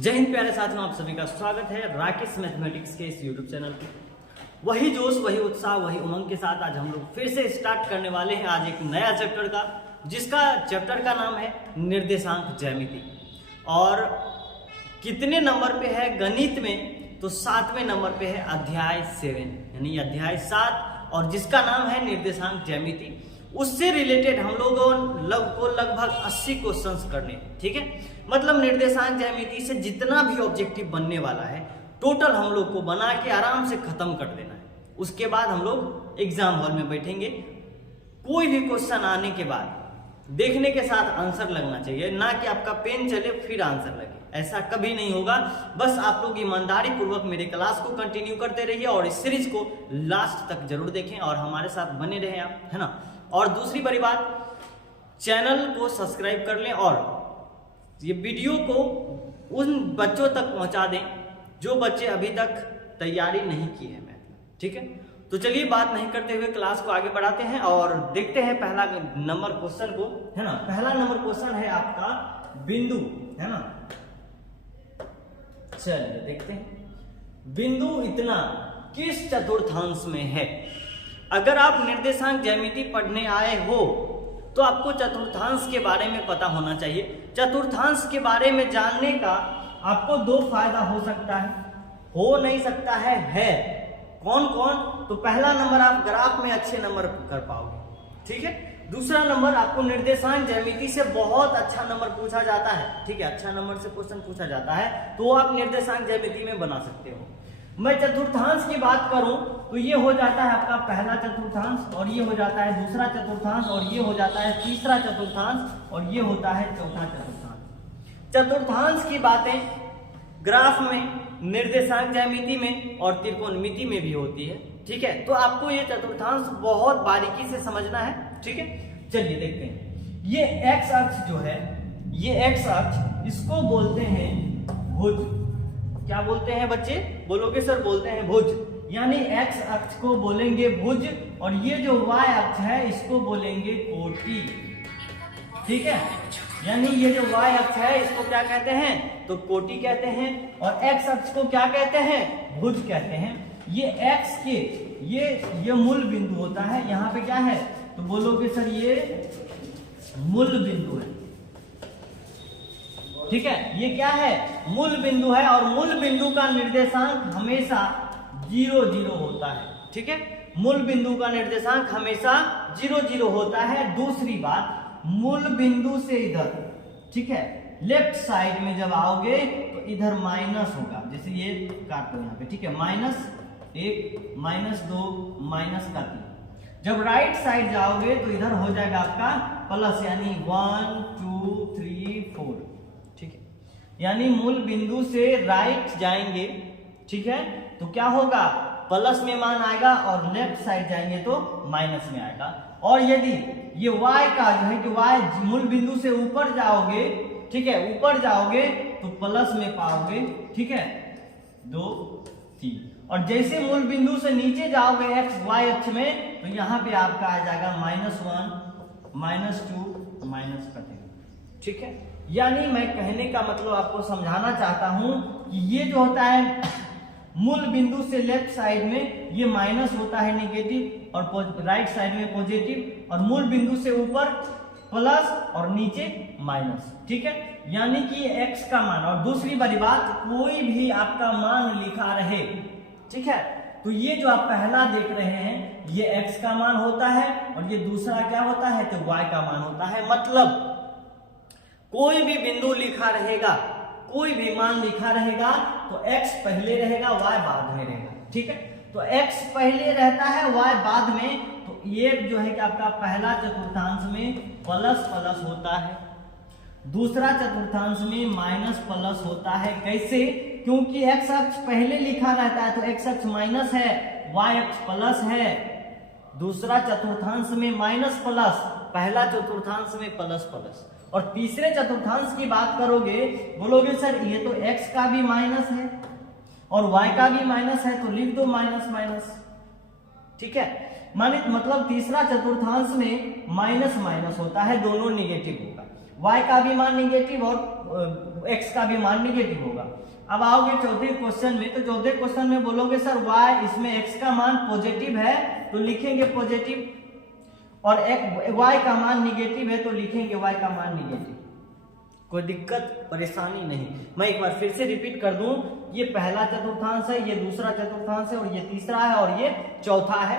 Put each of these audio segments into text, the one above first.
जय हिंद प्यारे साथियों, आप सभी का स्वागत है राकेश मैथमेटिक्स के इस यूट्यूब चैनल पे। वही जोश, वही उत्साह, वही उमंग के साथ आज हम लोग फिर से स्टार्ट करने वाले हैं आज एक नया चैप्टर का, जिसका चैप्टर का नाम है निर्देशांक ज्यामिति। और कितने नंबर पे है गणित में? तो 7वें नंबर पे है अध्याय 7 यानी अध्याय 7, और जिसका नाम है निर्देशांक ज्यामिति। उससे रिलेटेड हम लोगों को लगभग 80 क्वेश्चंस करने, ठीक है। मतलब निर्देशांक ज्यामिति से जितना भी ऑब्जेक्टिव बनने वाला है टोटल हम लोग को बना के आराम से खत्म कर देना है। उसके बाद हम लोग एग्जाम हॉल में बैठेंगे। कोई भी क्वेश्चन आने के बाद देखने के साथ आंसर लगना चाहिए, ना कि आपका पेन चले फिर आंसर लगे। ऐसा कभी नहीं होगा। बस आप लोग ईमानदारी पूर्वक मेरे क्लास को कंटिन्यू करते रहिए और इस सीरीज को लास्ट तक जरूर देखें और हमारे साथ बने रहें आप, है ना। और दूसरी बड़ी बात, चैनल को सब्सक्राइब कर लें और ये वीडियो को उन बच्चों तक पहुंचा दें जो बच्चे अभी तक तैयारी नहीं की है मैथ में, ठीक है। तो चलिए बात नहीं करते हुए क्लास को आगे बढ़ाते हैं और देखते हैं पहला नंबर क्वेश्चन को, है ना। पहला नंबर क्वेश्चन है आपका बिंदु, है ना। चलिए देखते हैं। बिंदु इतना किस चतुर्थांश में है? अगर आप निर्देशांक ज्यामिति पढ़ने आए हो तो आपको चतुर्थांश के बारे में पता होना चाहिए। चतुर्थांश के बारे में जानने का आपको दो फायदा हो सकता है, हो नहीं सकता है। कौन कौन? तो पहला नंबर, आप ग्राफ में अच्छे नंबर कर पाओगे, ठीक है। दूसरा नंबर, आपको निर्देशांक ज्यामिति से बहुत अच्छा नंबर पूछा जाता है, ठीक है। अच्छा नंबर से क्वेश्चन पूछा जाता है तो आप निर्देशांक ज्यामिति में बना सकते हो। मैं चतुर्थांश की बात करूं तो ये हो जाता है आपका पहला चतुर्थांश, और ये हो जाता है दूसरा चतुर्थांश, और ये हो जाता है तीसरा चतुर्थांश, और ये होता है चौथा चतुर्थांश। चतुर्थांश की बातें ग्राफ में, निर्देशांक ज्यामिति में और त्रिकोणमिति में भी होती है, ठीक है। तो आपको ये चतुर्थांश बहुत बारीकी से समझना है, ठीक है। चलिए देखते हैं। ये एक्स अक्ष जो है, ये एक्स अक्ष, इसको बोलते हैं भुज। क्या बोलते हैं बच्चे? बोलोगे सर? बोलते हैं भुज, यानी एक्स अक्ष को बोलेंगे भुज, और ये जो वाई अक्ष है इसको बोलेंगे कोटि, ठीक है। यानी ये जो वाई अक्ष है इसको क्या कहते हैं? तो कोटि कहते हैं। और एक्स अक्ष को क्या कहते हैं? भुज कहते हैं। ये एक्स के ये मूल बिंदु होता है। यहाँ पे क्या है? तो बोलोगे सर ये मूल बिंदु है, ठीक है। ये क्या है? मूल बिंदु है, और मूल बिंदु का निर्देशांक हमेशा 0 0 होता है, ठीक है। मूल बिंदु का निर्देशांक हमेशा 0 0 होता है। दूसरी बात, मूल बिंदु से इधर, ठीक है, लेफ्ट साइड में जब आओगे तो इधर माइनस होगा। जैसे ये काट दो यहाँ पे, ठीक है। -1, -2, -3। जब राइट साइड जाओगे तो इधर हो जाएगा आपका प्लस, यानी 1 2 3 4, ठीक है। यानी मूल बिंदु से राइट जाएंगे, ठीक है, तो क्या होगा? प्लस में मान आएगा, और लेफ्ट साइड जाएंगे तो माइनस में आएगा। और यदि ये y का जो है कि y मूल बिंदु से ऊपर जाओगे, ठीक है, ऊपर जाओगे तो प्लस में पाओगे, ठीक है, 2 3। और जैसे मूल बिंदु से नीचे जाओगे x y अक्ष में, तो यहाँ पे आपका आ जाएगा -1 -2 माइनस कटेगा, ठीक है। यानी मैं कहने का मतलब आपको समझाना चाहता हूं कि ये जो होता है मूल बिंदु से लेफ्ट साइड में ये माइनस होता है नेगेटिव, और राइट साइड में पॉजिटिव, और मूल बिंदु से ऊपर प्लस और नीचे माइनस, ठीक है। यानी कि x का मान, और दूसरी बड़ी बात, कोई भी आपका मान लिखा रहे, ठीक है, तो ये जो आप पहला देख रहे हैं ये x का मान होता है, और ये दूसरा क्या होता है? तो y का मान होता है। मतलब कोई भी बिंदु लिखा रहेगा, कोई भी मान लिखा रहेगा तो x पहले रहेगा, y बाद में रहेगा, ठीक है। तो x पहले रहता है, y बाद में। तो ये जो है कि आपका पहला चतुर्थांश में प्लस प्लस होता है, दूसरा चतुर्थांश में माइनस प्लस होता है। कैसे? क्योंकि x अक्ष पहले लिखा रहता है तो x अक्ष माइनस है, y अक्ष प्लस है। दूसरा चतुर्थांश में माइनस प्लस, पहला चतुर्थांश में प्लस प्लस। और तीसरे चतुर्थांश की बात करोगे, बोलोगे सर ये तो x का भी माइनस है और y का भी माइनस है, तो लिख दो माइनस माइनस, ठीक है। मतलब तीसरा चतुर्थांश में माइनस माइनस होता है, दोनों निगेटिव होगा। y का भी मान निगेटिव और x का भी मान निगेटिव होगा। अब आओगे चौथे क्वेश्चन में, तो चौथे क्वेश्चन में बोलोगे सर y इसमें x का मान पॉजिटिव है तो लिखेंगे पॉजिटिव, और y का मान निगेटिव है तो लिखेंगे y का मान निगेटिव। कोई दिक्कत परेशानी नहीं। मैं एक बार फिर से रिपीट कर दूं, ये पहला चतुर्थांश है, ये दूसरा चतुर्थांश है, और ये तीसरा है, और ये चौथा है।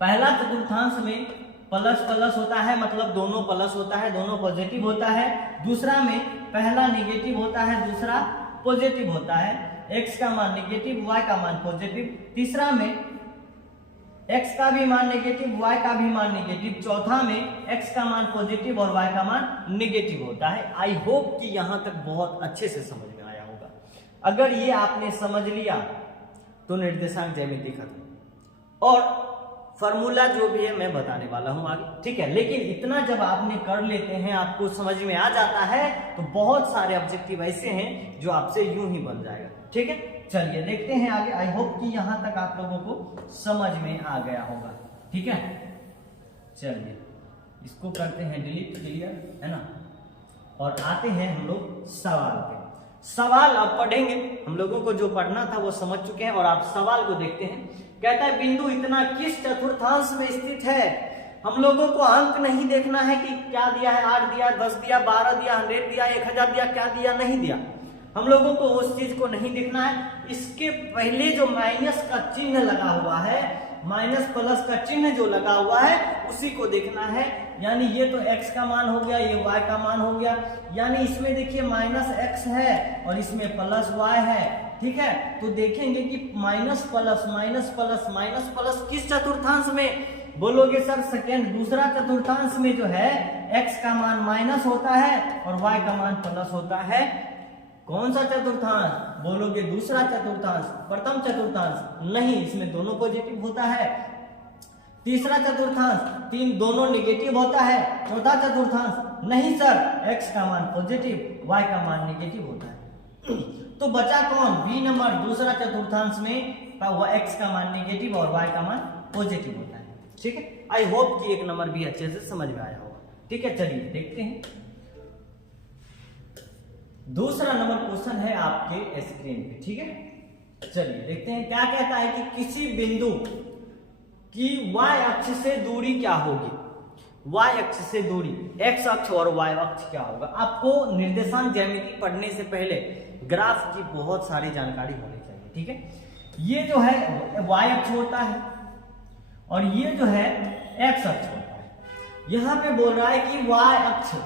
पहला चतुर्थांश में प्लस प्लस होता है, मतलब दोनों प्लस होता है, दोनों पॉजिटिव होता है। दूसरा में पहला निगेटिव होता है, दूसरा पॉजिटिव होता है। x का मान निगेटिव, y का मान पॉजिटिव। तीसरा में x का भी मान निगेटिव, y का भी मान निगेटिव। चौथा में x का मान पॉजिटिव और y का मान निगेटिव होता है। आई होप कि यहां तक बहुत अच्छे से समझ में आया होगा। अगर ये आपने समझ लिया तो निर्देशांक ज्यामिति खत्म, और फॉर्मूला जो भी है मैं बताने वाला हूं आगे, ठीक है। लेकिन इतना जब आपने कर लेते हैं, आपको समझ में आ जाता है, तो बहुत सारे ऑब्जेक्टिव ऐसे हैं जो आपसे यूं ही बन जाएगा, ठीक है। चलिए देखते हैं आगे। आई होप कि यहां तक आप लोगों को समझ में आ गया होगा, ठीक है। चलिए इसको करते हैं डिलीट, क्लियर है ना, और आते हैं हम लोग सवाल पे। सवाल आप पढ़ेंगे, हम लोगों को जो पढ़ना था वो समझ चुके हैं, और आप सवाल को देखते हैं। कहता है बिंदु इतना किस चतुर्थांश में स्थित है। हम लोगों को अंक नहीं देखना है कि क्या दिया है, 8 दिया, 10 दिया, 12 दिया, 100 दिया, 1000 दिया, क्या दिया नहीं दिया, हम लोगों को उस चीज को नहीं देखना है। इसके पहले जो माइनस का चिन्ह लगा हुआ है, माइनस प्लस का चिन्ह जो लगा हुआ है, उसी को देखना है। यानी ये तो x का मान हो गया, ये y का मान हो गया, यानी इसमें देखिए माइनस x है और इसमें प्लस y है, ठीक है। तो देखेंगे कि minus plus minus plus minus plus किस चतुर्थांश में, बोलोगे सर सेकेंड दूसरा चतुर्थांश में जो है x का मान माइनस होता है और y का मान प्लस होता है। कौन सा चतुर्थांश, बोलोगे दूसरा चतुर्थांश। प्रथम चतुर्थांश नहीं, इसमें दोनों पॉजिटिव होता है। तीसरा चतुर्थांश दोनों निगेटिव होता है। चौथा चतुर्थांश नहीं सर, x का मान पॉजिटिव, y का मान निगेटिव होता है। तो बचा कौन, बी नंबर, दूसरा चतुर्थांश में x का मान निगेटिव और y का मान पॉजिटिव होता है, ठीक है। आई होप कि 1 नंबर भी अच्छे से समझ में आया होगा, ठीक है। चलिए देखते हैं दूसरा नंबर क्वेश्चन है आपके स्क्रीन पे, ठीक है। चलिए देखते हैं क्या कहता है कि किसी बिंदु की y अक्ष से दूरी क्या होगी। y अक्ष से दूरी, x अक्ष और y अक्ष क्या होगा। आपको निर्देशांक ज्यामिति पढ़ने से पहले ग्राफ की बहुत सारी जानकारी होनी चाहिए, ठीक है। ये जो है y अक्ष होता है और ये जो है x अक्ष होता है। यहां पे बोल रहा है कि y अक्ष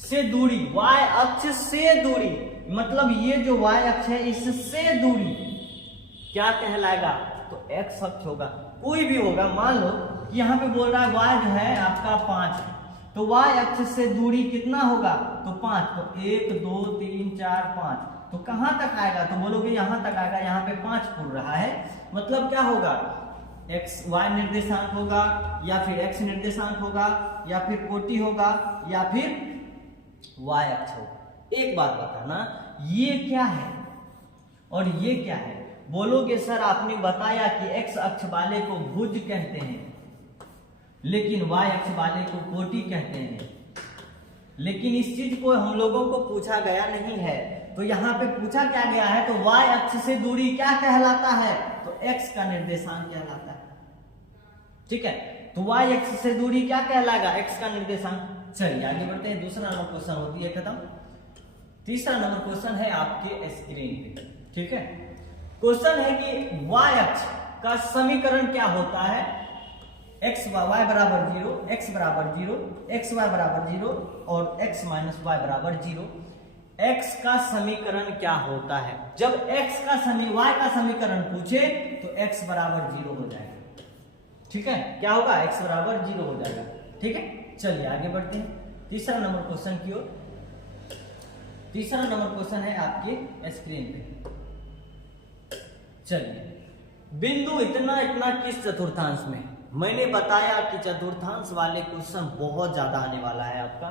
से दूरी, y अक्ष से दूरी, मतलब ये जो y अक्ष है इससे दूरी क्या कहलाएगा, तो x अक्ष होगा, कोई भी होगा। मान लो कि यहाँ पे बोल रहा है y जो है आपका 5 है, तो y अक्ष से दूरी कितना होगा, तो 5, तो 1 2 3 4 5, तो कहां तक आएगा, तो बोलोगे यहां तक आएगा। यहाँ पे 5 पुर रहा है, मतलब क्या होगा, x y निर्देशांक होगा, या फिर x निर्देशांक होगा, या फिर कोटि होगा, या फिर y अक्ष होगा। एक बात बताना, ये क्या है और ये क्या है। बोलोगे सर आपने बताया कि x अक्ष वाले को भुज कहते हैं, लेकिन y अक्ष वाले को कोटि कहते हैं, लेकिन इस चीज को हम लोगों को पूछा गया नहीं है। तो यहाँ पे पूछा क्या गया है, तो y अक्ष से दूरी क्या कहलाता है, तो x का निर्देशांक कहलाता है, ठीक है। तो y अक्ष से दूरी क्या कहलाएगा, x का निर्देशांक। चलिए आगे बढ़ते हैं। दूसरा नंबर क्वेश्चन होती है खत्म। तीसरा नंबर क्वेश्चन है आपके स्क्रीन पे, ठीक है। क्वेश्चन है कि y अक्ष का समीकरण क्या होता है, x y बराबर 0, x बराबर 0, x y बराबर 0 और x माइनस y बराबर 0। x का समीकरण क्या होता है। जब x का y का समीकरण पूछे तो x बराबर 0 हो जाएगा, ठीक है। क्या होगा, x बराबर 0 हो जाएगा, ठीक है। चलिए आगे बढ़ते हैं तीसरा नंबर क्वेश्चन की ओर। तीसरा नंबर क्वेश्चन है आपके स्क्रीन पे। चलिए, बिंदु इतना इतना किस चतुर्थांश में। मैंने बताया कि चतुर्थांश वाले क्वेश्चन बहुत ज्यादा आने वाला है आपका।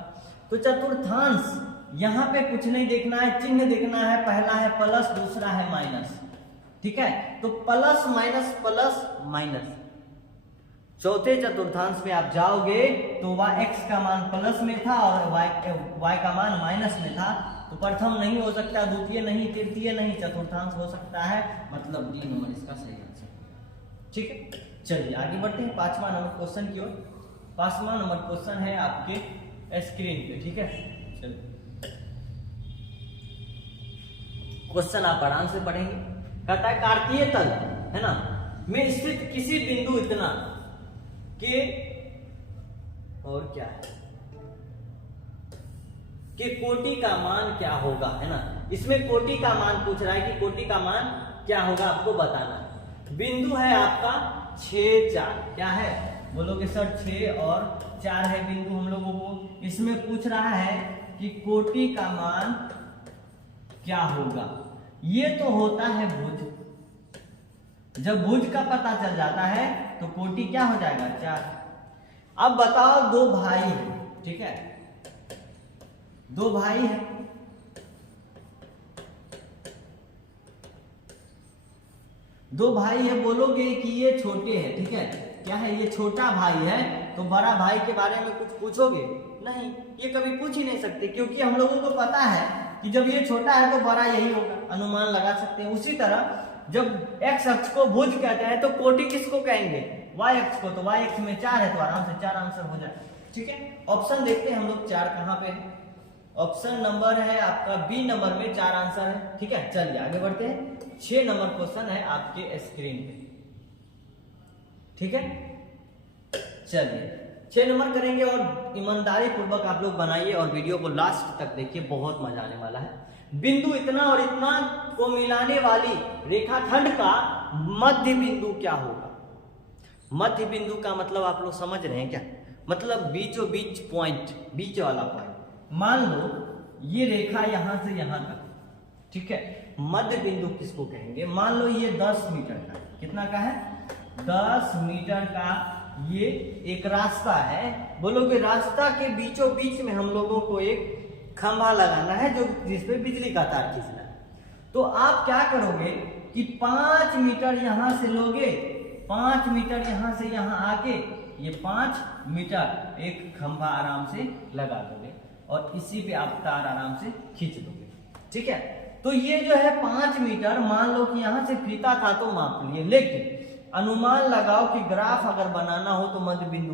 तो चतुर्थांश यहां पे कुछ नहीं देखना है, चिन्ह देखना है। पहला है प्लस, दूसरा है माइनस, ठीक है। तो प्लस माइनस, चौथे चतुर्थांश में आप जाओगे तो x का मान प्लस में था और y का मान माइनस में था, तो प्रथम नहीं हो सकता, द्वितीय नहीं, तृतीय नहीं, चतुर्थांश हो सकता है, मतलब डी नंबर इसका सही आंसर। ठीक है, चलिए आगे बढ़ते हैं 5वां नंबर क्वेश्चन की ओर। 5वां नंबर क्वेश्चन है आपके स्क्रीन पे। ठीक है, चलिए क्वेश्चन आप आराम से पढ़ेंगे। कहता है कार्तीय तल है ना में स्थित किसी बिंदु इतना के और क्या है कि कोटि का मान क्या होगा, है ना। इसमें कोटि का मान पूछ रहा है कि कोटि का मान क्या होगा, आपको बताना है। बिंदु है आपका 6 4, क्या है बोलोगे सर 6 और 4 है बिंदु हम लोगों को। इसमें पूछ रहा है कि कोटि का मान क्या होगा। ये तो होता है भुज, जब भुज का पता चल जाता है तो कोटि क्या हो जाएगा 4। अब बताओ दो भाई हैं, ठीक है, दो भाई हैं, दो भाई है, बोलोगे कि ये छोटे हैं, ठीक है, क्या है ये छोटा भाई है, तो बड़ा भाई के बारे में कुछ पूछोगे नहीं, ये कभी पूछ ही नहीं सकते, क्योंकि हम लोगों को पता है कि जब ये छोटा है तो बड़ा यही होगा, अनुमान लगा सकते हैं। उसी तरह जब x अक्ष को भुज कहते हैं तो कोटि किसको कहेंगे, y अक्ष को, तो y अक्ष में 4 है तो आराम से 4 आंसर हो जाए। ठीक है, ऑप्शन देखते हैं हम लोग 4 कहां पे है। ऑप्शन नंबर है आपका बी नंबर में 4 आंसर है। ठीक है, चलिए आगे बढ़ते हैं। 6 नंबर क्वेश्चन है आपके स्क्रीन पे। ठीक है, चलिए 6 नंबर करेंगे और ईमानदारी पूर्वक आप लोग बनाइए और वीडियो को लास्ट तक देखिए, बहुत मजा आने वाला है। बिंदु इतना और इतना को मिलाने वाली रेखाखंड का मध्य बिंदु क्या होगा। मध्य बिंदु का मतलब आप लोग समझ रहे हैं क्या, मतलब बीचों बीच पॉइंट, बीच वाला पॉइंट। मान लो ये रेखा यहां से यहां तक, ठीक है, मध्य बिंदु किसको कहेंगे। मान लो ये 10 मीटर का, कितना का है 10 मीटर का ये एक रास्ता है, बोलोगे रास्ता के बीचों बीच में हम लोगों को एक खंभा लगाना है जो जिसपे बिजली का तार खींचना है। तो आप क्या करोगे कि 5 मीटर यहां से लोगे, 5 मीटर यहां से यहां आके ये 5 मीटर एक खंभा आराम से लगा दोगे और इसी पे आप तार आराम से खींच दोगे। ठीक है, तो ये जो है 5 मीटर, मान लो कि यहां से फीता था तो माप लिए, लेकिन अनुमान लगाओ कि ग्राफ अगर बनाना हो तो मध्य बिंदु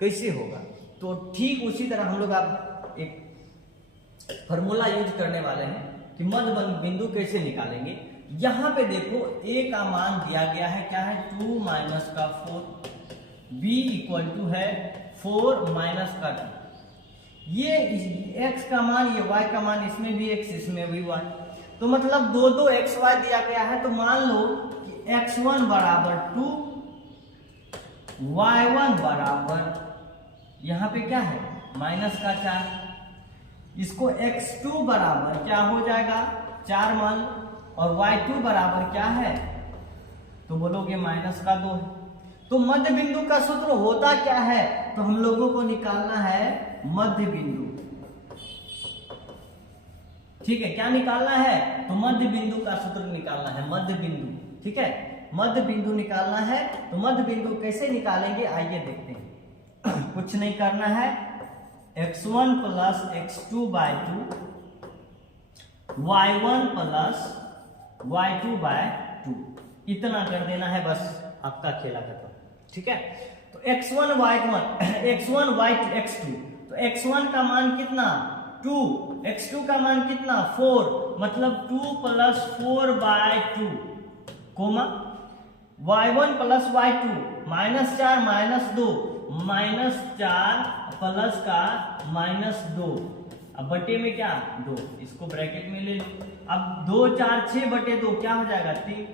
कैसे होगा। तो ठीक उसी तरह हम लोग आप एक फॉर्मूला यूज करने वाले हैं कि मध्य बिंदु कैसे निकालेंगे। यहां पे देखो a का मान दिया गया है, क्या है 2 माइनस का 4, b इक्वल टू है 4 माइनस का 2, ये x का मान, ये y का मान, इसमें भी x इसमें भी y, तो मतलब दो एक्स वाई दिया गया है। तो मान लो कि x1 बराबर 2, y1 बराबर यहां पे क्या है माइनस का 4, इसको x2 बराबर क्या हो जाएगा 4 मान, और y2 बराबर क्या है तो बोलोगे माइनस का 2 है। तो मध्य बिंदु का सूत्र होता क्या है, तो हम लोगों को निकालना है मध्य बिंदु। ठीक है, क्या निकालना है, तो मध्य बिंदु का सूत्र निकालना है, मध्य बिंदु। ठीक है, मध्य बिंदु निकालना है, तो मध्य बिंदु कैसे निकालेंगे आइए देखते हैं। कुछ नहीं करना है, x1 plus x2 bye 2, y1 plus y2 bye 2, इतना कर देना है, बस आपका खेला खत्म। ठीक है, तो x1 y2 x2, तो x1 का मान कितना 2, x2 का मान कितना 4, मतलब 2 plus 4 by 2, comma y1 plus y2 minus 4 minus 2, minus 4 plus का माइनस 2, अब बटे में क्या 2, इसको ब्रैकेट में ले लो। अब 2 4 6 बटे 2 क्या हो जाएगा 3,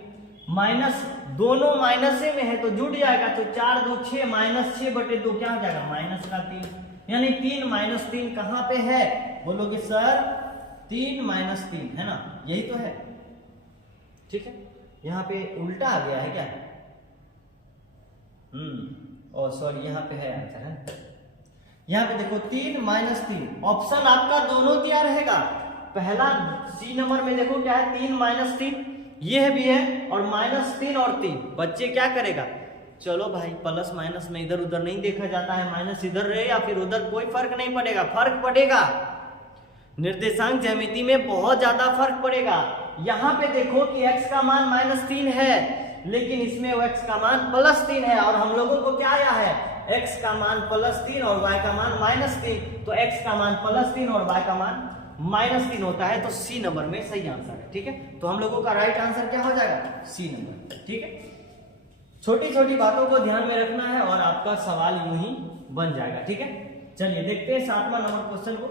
माइनस दोनों माइनस में है तो जुड़ जाएगा, तो 4 2 6 माइनस 6 बटे 2 क्या हो जाएगा माइनस का 3, यानी 3 माइनस 3 कहां पे है, बोलोगे सर 3 माइनस 3 है ना, यही तो है। ठीक है, यहाँ पे उल्टा आ गया है क्या, और सॉरी यहाँ पे है आंसर है, यहाँ पे देखो 3 माइनस 3, ऑप्शन आपका दोनों दिया रहेगा। पहला सी नंबर में देखो क्या है 3 माइनस 3, ये भी है, और माइनस 3 और 3, बच्चे क्या करेगा चलो भाई प्लस माइनस में इधर उधर नहीं देखा जाता है, माइनस इधर रहे या फिर उधर कोई फर्क नहीं पड़ेगा, फर्क पड़ेगा निर्देशांक ज्यामिति में बहुत ज्यादा फर्क पड़ेगा। यहाँ पे देखो कि x का मान -3 है, लेकिन इसमें x का मान +3 है और हम लोगों को क्या आया है, x का मान +3 और y का मान -3, तो x का मान +3 और y का मान -3 होता है, तो सी नंबर में सही आंसर है। ठीक है, तो हम लोगों का राइट आंसर क्या हो जाएगा, सी नंबर। ठीक है, छोटी छोटी बातों को ध्यान में रखना है और आपका सवाल यूं ही बन जाएगा। ठीक है, चलिए देखते हैं 7वां नंबर क्वेश्चन को।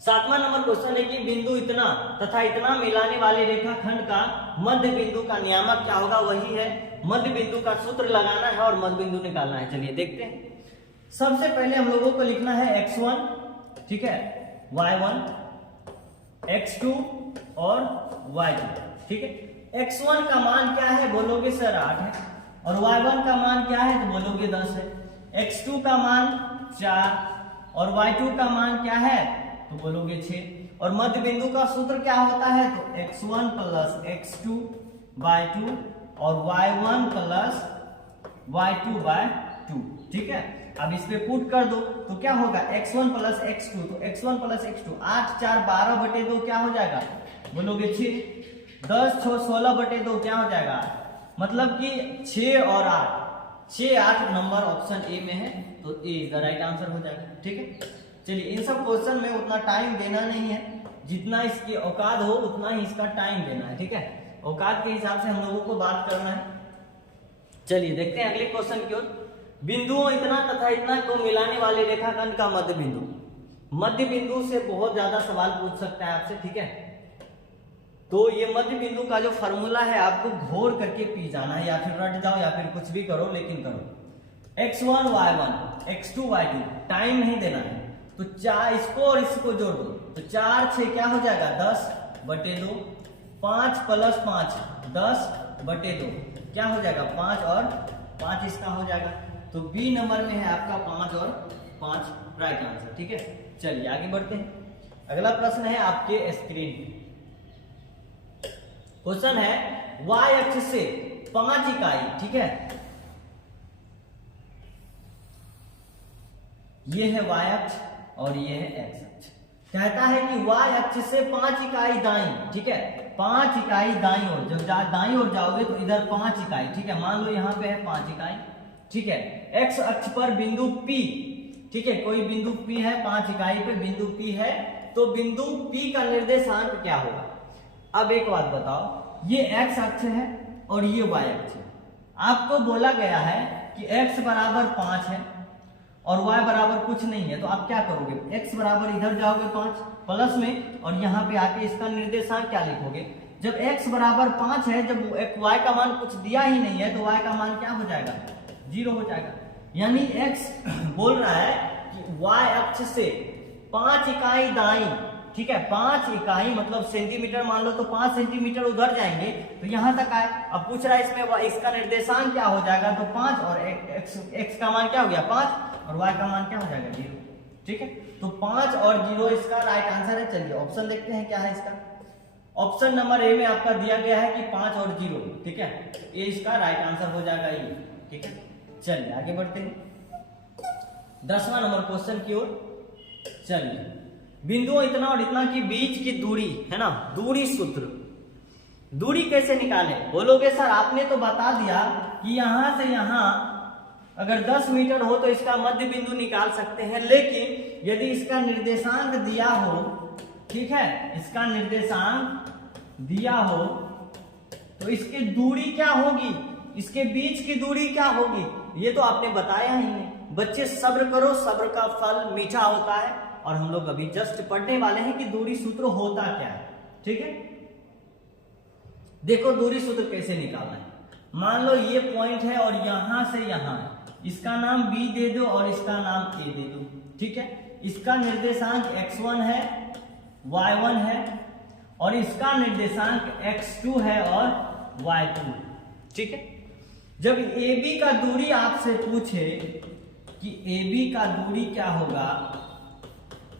7वां नंबर क्वेश्चन है कि बिंदु इतना तथा इतना मिलाने वाले रेखाखंड का मध्य बिंदु का नियामक क्या होगा, वही है मध्य बिंदु का सूत्र लगाना है और मध्य बिंदु निकालना है। चलिए देखते हैं। सबसे पहले हम लोगों को लिखना है x1, ठीक है, y1, x2 और y2। ठीक है, x1 का मान क्या है, बोलोगे सर 8 है, और y1 का मान क्या है, तो बोलोगे 10 है, x2 का मान 4 और y2 का मान क्या है, तो बोलोगे 6, और मध्य बिंदु का सूत्र क्या होता है, तो x1 प्लस x2 बाय 2 और y1 प्लस y2 बाय 2। ठीक है, अब इस पे पुट कर दो तो क्या होगा, x1 प्लस x2, तो x1 प्लस x2 8 4 12 बटे 2 क्या हो जाएगा, बोलोगे 6, 10 6 16 बटे 2 क्या हो जाएगा, मतलब कि 6 और 8, 6 8 नंबर ऑप्शन ए में है, तो ए इज द राइट आंसर हो जाएगा। ठीक है, चलिए इन सब क्वेश्चन में उतना टाइम देना नहीं है, जितना इसकी औकात हो उतना ही इसका टाइम देना है। ठीक है, औकात के हिसाब से हम लोगों को बात करना है। चलिए देखते हैं अगले क्वेश्चन की ओर। बिंदुओं इतना तथा इतना को मिलाने वाले रेखाखंड का मध्य बिंदु, मध्य बिंदु से बहुत ज्यादा सवाल पूछ सकता है आपसे। ठीक है, तो ये मध्य बिंदु का जो फॉर्मूला है आपको घोर करके पी जाना है, या फिर रट जाओ या फिर कुछ भी करो, लेकिन करो। x1 y1 x2 y2, time नहीं देना है, तो 4 इसको और इसको जोड़ दो, तो 4 6 क्या हो जाएगा, 10 बटे 2, 5 प्लस 5 10 बटे 2 क्या हो जाएगा, 5 और 5 इसका हो जाएगा, तो बी नंबर में है आपका 5 और 5 राइट आंसर। ठीक है, चलिए आगे बढ़ते हैं। अगला प्रश्न है आपके स्क्रीन, क्वेश्चन है y अक्ष से 5 इकाई, ठीक है, ये है y अक्ष और ये है x अक्ष। कहता है कि y अक्ष से 5 इकाई दाईं, ठीक है, 5 इकाई दाईं ओर, जब दाईं ओर जाओगे तो इधर 5 इकाई, ठीक है, मान लो यहां पे है 5 इकाई, ठीक है, x अक्ष पर बिंदु P, ठीक है, कोई बिंदु P है, 5 इकाई पे बिंदु P है, तो बिंदु P का निर्देशांक क्या होगा। अब एक बात बताओ, ये x अक्ष है और ये y अक्ष है, आपको बोला गया है कि x बराबर 5 है और y बराबर कुछ नहीं है, तो आप क्या करोगे, x बराबर इधर जाओगे 5 प्लस में, और यहाँ पे आके इसका निर्देशांक क्या लिखोगे। जब x बराबर 5 है, जब y का मान कुछ दिया ही नहीं है, तो y का मान क्या हो जाएगा, 0 हो जाएगा। यानी x बोल रहा है कि y अक्ष से 5 इकाई दाईं, ठीक है, 5 इकाई मतलब सेंटीमीटर मान लो, तो 5 सेंटीमीटर उधर जाएंगे तो यहां तक आए। अब पूछ रहा है इसमें इसका निर्देशांक क्या हो जाएगा, तो 5 और x का मान क्या हो गया 5 और y का मान क्या हो जाएगा 0। ठीक है, तो 5 और 0 इसका राइट आंसर है। चलिए ऑप्शन देखते हैं क्या है इसका। ऑप्शन नंबर ए में आपका दिया गया है कि 5 और 0, ठीक है, ये इसका राइट आंसर हो जाएगा ये। ठीक है, चलिए आगे बढ़ते हैं 10वां नंबर क्वेश्चन की ओर। चलिए, बिंदुओं इतना और इतना की बीच की दूरी है ना, दूरी सूत्र, दूरी कैसे निकाले, बोलोगे सर आपने तो बता दिया कि यहां से यहां अगर 10 मीटर हो तो इसका मध्य बिंदु निकाल सकते हैं, लेकिन यदि इसका निर्देशांक दिया हो, ठीक है, इसका निर्देशांक दिया हो तो इसकी दूरी क्या होगी, इसके बीच की दूरी क्या होगी, ये तो आपने बताया ही है। बच्चे सब्र करो, सब्र का फल मीठा होता है, और हम लोग अभी जस्ट पढ़ने वाले हैं कि दूरी सूत्र होता क्या है। ठीक है, देखो दूरी सूत्र कैसे निकालना है। मान लो ये पॉइंट है और यहां से यहां है, इसका नाम B दे दो और इसका नाम A दे दो। ठीक है, इसका निर्देशांक x1 है, y1 है, और इसका निर्देशांक x2 है और y2। ठीक है, जब AB का दूरी आपसे पूछे कि AB का दूरी क्या होगा,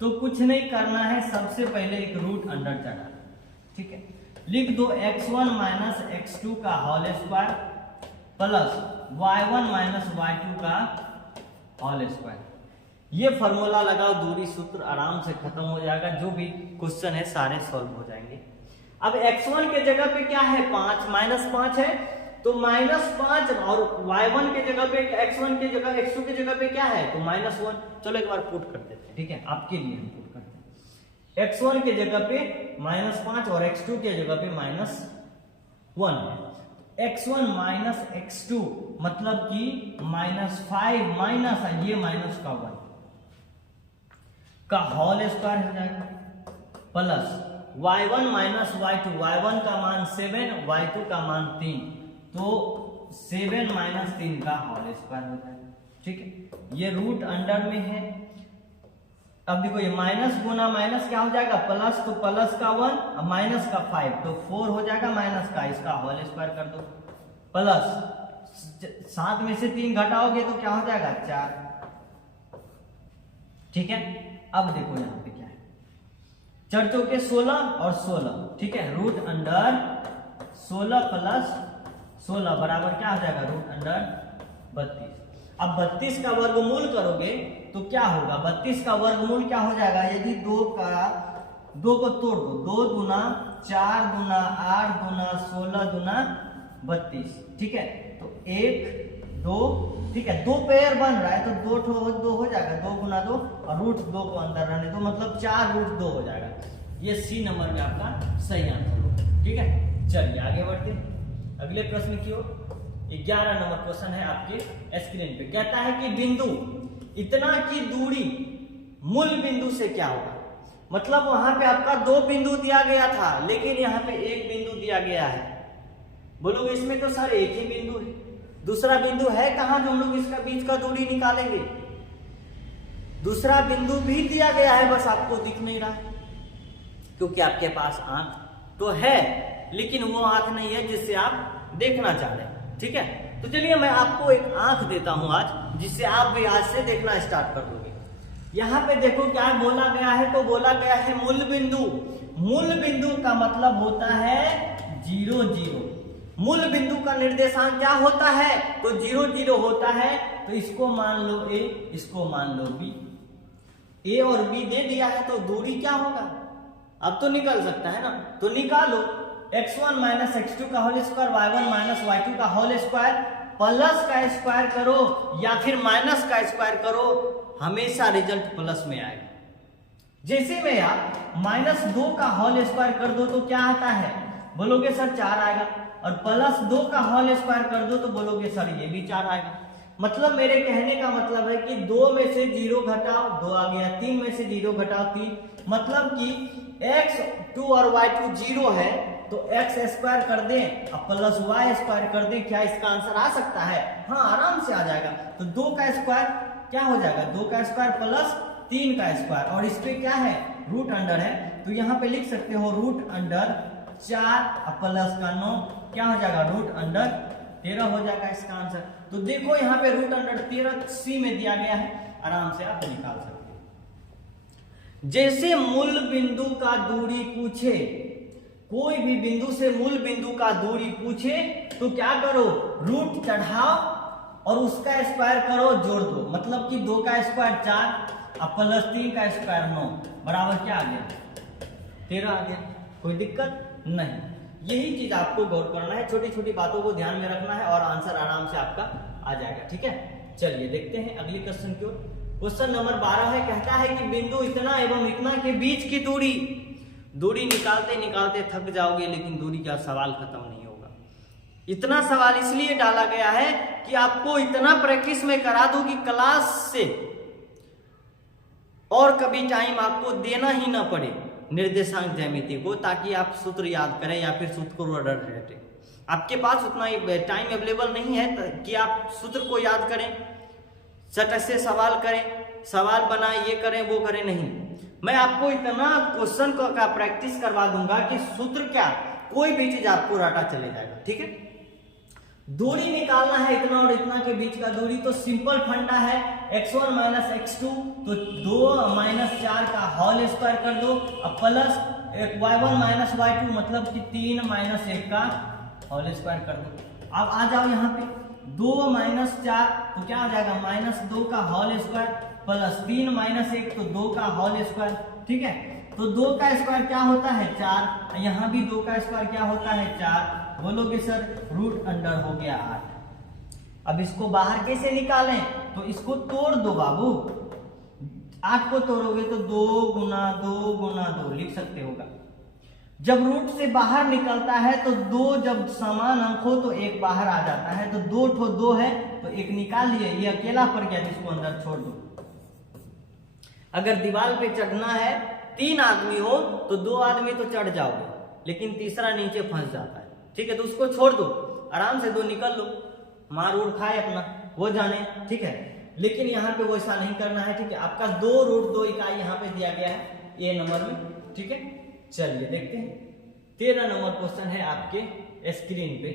तो कुछ नहीं करना है, सबसे पहले एक रूट अंडर चढ़ा, ठीक है, लिख दो x1 माइनस x2 का whole square plus y1 minus y2 का होल स्क्वायर। ये फॉर्मूला लगाओ, दूरी सूत्र आराम से खत्म हो जाएगा। जो भी क्वेश्चन है सारे सॉल्व हो जाएंगे। अब x1 के जगह पे क्या है 5, -5 है, तो -5 और y1 के जगह पे x1 के जगह x2 के जगह पे क्या है तो -1। चलो एक बार पुट कर देते हैं, ठीक है, आपके लिए हम पुट करते हैं। x1 के जगह पे -5 और x2 के जगह पे -1 है। x1 माइनस x2 मतलब कि -5 माइनस ये माइनस का 1 का होल स्क्वायर हो जाएगा, plus y1 minus y2, y1 का मान 7, y2 का मान 3, तो 7 माइनस 3 का होल स्क्वायर हो जाएगा। ठीक है, ये रूट अंडर में है। अब देखो ये माइनस गुना माइनस क्या हो जाएगा प्लस, तो प्लस का 1 और माइनस का 5 तो 4 हो जाएगा माइनस का, इसका होल स्क्वायर कर दो, प्लस 7 में से 3 घटाओगे तो क्या हो जाएगा 4। ठीक है, अब देखो यहाँ पे क्या है, 4 चौके 16 और 16, ठीक है, रूट अंडर 16 प्लस 16 बराबर क्या हो जाएगा रूट अंडर 32। अब 32 का वर्गमूल करोगे तो क्या होगा, 32 का वर्गमूल क्या हो जाएगा, यदि 2 को तोड़ दो, 2 दूना 4 दूना 8 दूना 16 दूना 32, ठीक है, तो 1 2, ठीक है, 2 पेयर बन रहा है तो 2 हो जाएगा, 2 गुना 2 और रूट 2 को अंदर रहने दो, मतलब 4 रूट 2 हो जाएगा। ये सी नंबर में आपका सही आंसर होगा। ठीक है, चलिए आगे बढ़ते हैं अगले प्रश्न की ओर। 11 नंबर क्वेश्चन है आपके स्क्रीन पे, कहता है कि बिंदु इतना की दूरी मूल बिंदु से क्या होगा। मतलब वहां पे आपका 2 बिंदु दिया गया था लेकिन यहाँ पे 1 बिंदु दिया गया है। बोलोगे इसमें तो सर एक ही बिंदु है, दूसरा बिंदु है कहां जो हम लोग इसका बीच का दूरी निकालेंगे। दूसरा बिंदु भी दिया गया है, बस आपको दिख नहीं रहा है क्योंकि आपके पास आंख तो है लेकिन वो आंख नहीं है जिससे आप देखना चाह रहे हैं। ठीक है, तो चलिए मैं आपको एक आंख देता हूं आज, जिससे आप भी आज से देखना स्टार्ट कर दोगे। यहाँ पे देखो क्या बोला गया है, तो बोला गया है मूल बिंदु। मूल बिंदु का मतलब होता है 0 0। मूल बिंदु का निर्देशांक क्या होता है तो 0 0 होता है। तो इसको मान लो a, इसको मान लो b। a और b दे दिया है तो दूरी क्या होगा, अब तो निकल सकता है ना, तो निकालो। x1 माइनस x2 का whole square, y1 minus y2 का होल स्क्वायर, प्लस का स्क्वायर करो या फिर माइनस का स्क्वायर करो, हमेशा रिजल्ट प्लस में आएगा। जैसे में आप -2 का होल स्क्वायर कर दो तो क्या आता है, बोलोगे सर 4 आएगा, और +2 का होल स्क्वायर कर दो तो बोलोगे सर ये भी 4 आएगा। मतलब मेरे कहने का मतलब है कि 2 में से 0 घटाओ 2 आ गया, 3 में से 0 घटाओ 3, मतलब कि x2 और y2 0 है तो x स्क्वायर कर दें और प्लस y स्क्वायर कर दें, क्या इसका आंसर आ सकता है, हाँ आराम से आ जाएगा। तो 2 का स्क्वायर क्या हो जाएगा, 2 का स्क्वायर प्लस 3 का स्क्वायर, और इस पे क्या है रूट अंडर है, तो यहाँ पे लिख सकते हो रूट अंडर 4 प्लस का 9 क्या हो जाएगा रूट अंडर 13 हो जाएगा इसका आंसर। तो देखो यहाँ पे रूट अंडर 13 सी में दिया गया है, आराम से आप निकाल सकते हो। जैसे मूल बिंदु का दूरी पूछे, कोई भी बिंदु से मूल बिंदु का दूरी पूछे तो क्या करो, रूट चढ़ाओ और उसका स्क्वायर करो जोड़ दो, मतलब कि 2 का स्क्वायर 4 और प्लस 3 का स्क्वायर 9 बराबर क्या आ गया 13 आ गया। कोई दिक्कत नहीं, यही चीज आपको गौर करना है, छोटी छोटी बातों को ध्यान में रखना है और आंसर आराम से आपका आ जाएगा। ठीक है, चलिए देखते हैं अगले क्वेश्चन की ओर। क्वेश्चन नंबर 12 है, कहता है कि बिंदु इतना एवं इतना के बीच की दूरी निकालते निकालते थक जाओगे लेकिन दूरी का सवाल खत्म नहीं होगा। इतना सवाल इसलिए डाला गया है कि आपको इतना प्रैक्टिस में करा दूं कि क्लास से और कभी टाइम आपको देना ही ना पड़े निर्देशांक ज्यामिति को, ताकि आप सूत्र याद करें या फिर सूत्र को रट रटे। आपके पास उतना ही टाइम अवेलेबल नहीं है कि आप सूत्र को याद करें, सट से सवाल करें, सवाल बनाए, ये करें वो करें, नहीं। मैं आपको इतना क्वेश्चन का प्रैक्टिस करवा दूंगा कि सूत्र क्या, कोई भी चीज आपको रटा चले जाएगा। ठीक है, दूरी निकालना है इतना और इतना के बीच का दूरी, तो सिंपल फंडा है x1 माइनस x2, तो 2 माइनस 4 का होल स्क्वायर कर दो और प्लस y1 माइनस y2 मतलब कि 3 माइनस 1 का होल स्क्वायर कर दो। अब आ जाओ यहाँ पे, 2 माइनस 4 तो क्या हो जाएगा -2 का होल स्क्वायर प्लस 3 माइनस 1 तो 2 का होल स्क्वायर। ठीक है, तो 2 का स्क्वायर क्या होता है 4, यहाँ भी 2 का स्क्वायर क्या होता है 4। बोलोगे सर रूट अंडर हो गया 8। अब इसको बाहर कैसे निकालें, तो इसको तोड़ दो बाबू। 8 को तोड़ोगे तो 2 गुना 2 लिख सकते होगा। जब रूट से बाहर निकलता है तो 2 जब समान अंक हो तो 1 बाहर आ जाता है, तो 2 ठो 2 है तो 1 निकाल लिए, ये अकेला पड़ गया जिसको अंदर छोड़ दो। अगर दीवार पे चढ़ना है 3 आदमी हो तो 2 आदमी तो चढ़ जाओगे, लेकिन तीसरा नीचे फंस जाता है। ठीक है, तो उसको छोड़ दो, आराम से 2 निकल लो, मार उड़ खाए अपना, वो जाने। ठीक है, लेकिन यहाँ पे वो ऐसा नहीं करना है। ठीक है, आपका 2√2 इकाई यहाँ पे दिया गया है ए नंबर में। ठीक है, चलिए देखते हैं 13 नंबर क्वेश्चन है आपके स्क्रीन पे।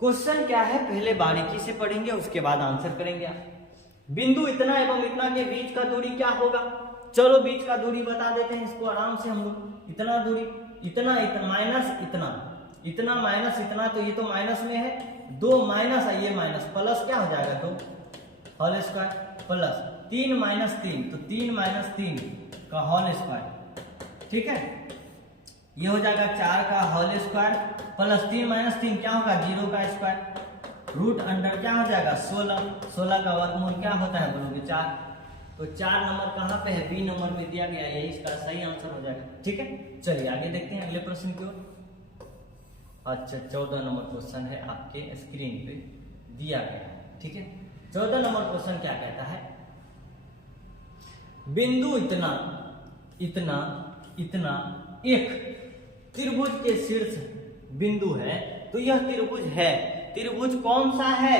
क्वेश्चन क्या है पहले बारीकी से पढ़ेंगे, उसके बाद आंसर करेंगे आप। बिंदु इतना एवं इतना के बीच का दूरी क्या होगा। चलो बीच का दूरी बता देते हैं इसको आराम से हम लोग। इतना दूरी, इतना माइनस इतना, इतना माइनस इतना, तो ये तो माइनस में है, 2 माइनस ये माइनस प्लस क्या हो जाएगा 2 होल स्क्वायर प्लस 3 माइनस 3 तो 3 माइनस 3 का होल स्क्वायर। ठीक है, ये हो जाएगा 4 का होल स्क्वायर प्लस 3 माइनस 3 क्या होगा 0 का स्क्वायर। रूट अंडर क्या हो जाएगा 16 का वर्गमूल क्या होता है बोलोगे 4। तो 4 नंबर कहाँ पे है, बी नंबर में दिया गया, यही इसका सही आंसर हो जाएगा। ठीक है, चलिए आगे देखते हैं अगले प्रश्न की ओर। अच्छा 14 नंबर क्वेश्चन है आपके स्क्रीन पे दिया गया है। ठीक है, 14 नंबर क्वेश्चन क्या कहता है, बिंदु इतना इतना इतना एक त्रिभुज के शीर्ष बिंदु है, तो यह त्रिभुज है, त्रिभुज कौन सा है,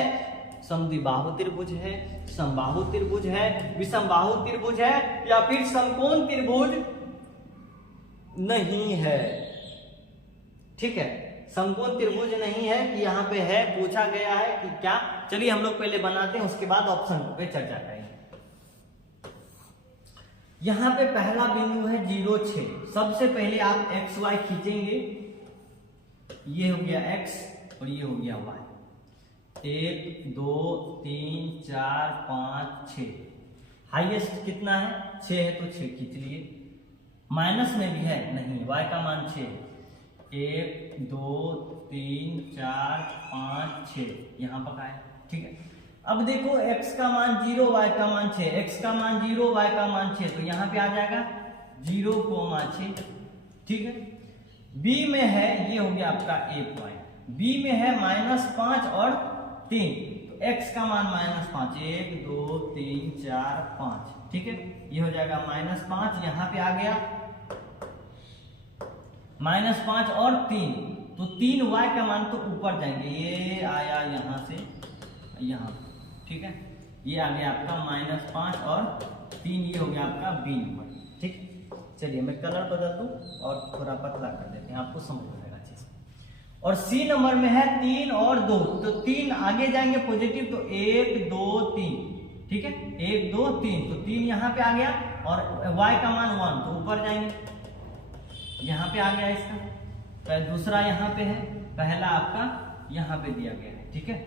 समद्विबाहु त्रिभुज है, समबाहु त्रिभुज है, विषमबाहु त्रिभुज है, या फिर समकोण त्रिभुज नहीं है। ठीक है, समकोण त्रिभुज नहीं है कि यहाँ पे है, पूछा गया है कि क्या। चलिए हम लोग पहले बनाते हैं, उसके बाद ऑप्शन पे चर्चा करेंगे। यहाँ पे पहला बिंदु है 0 6। सबसे पहले आप एक्स वाई खींचेंगे, ये हो गया x और ये हो गया y। 1 2 3 4 5 6, हाईएस्ट कितना है 6 है तो 6 खींच लिए। माइनस में भी है नहीं, y का मान 6, 1 2 3 4 5 6 यहाँ पर है। ठीक है, अब देखो x का मान 0 y का मान 6, x का मान 0 y का मान 6, तो यहाँ पे आ जाएगा 0,6। ठीक है, b में है, ये हो गया आपका a पॉइंट, b में है -5 और 3, तो x का मान -5, 1 2 3 4 5। ठीक है, ये हो जाएगा -5, यहाँ पे आ गया -5 और 3, तो 3y का मान तो ऊपर जाएंगे, ये आया यहाँ से यहाँ। ठीक है, ये आ गया आपका -5 और 3, ये हो गया आपका b नंबर। ठीक, चलिए मैं कलर बदल दूं और थोड़ा पतला कर देते हैं, आपको समझ में आएगा अच्छे से। और सी नंबर में है 3 और 2, तो 3 आगे जाएंगे पॉजिटिव, तो 1 2 3। ठीक है, 1 2 3, तो 3 यहाँ पे आ गया और y का मान 1, तो ऊपर जाएंगे, यहाँ पे आ गया इसका। दूसरा यहाँ पे है, पहला आपका यहाँ पे दिया गया है। ठीक है,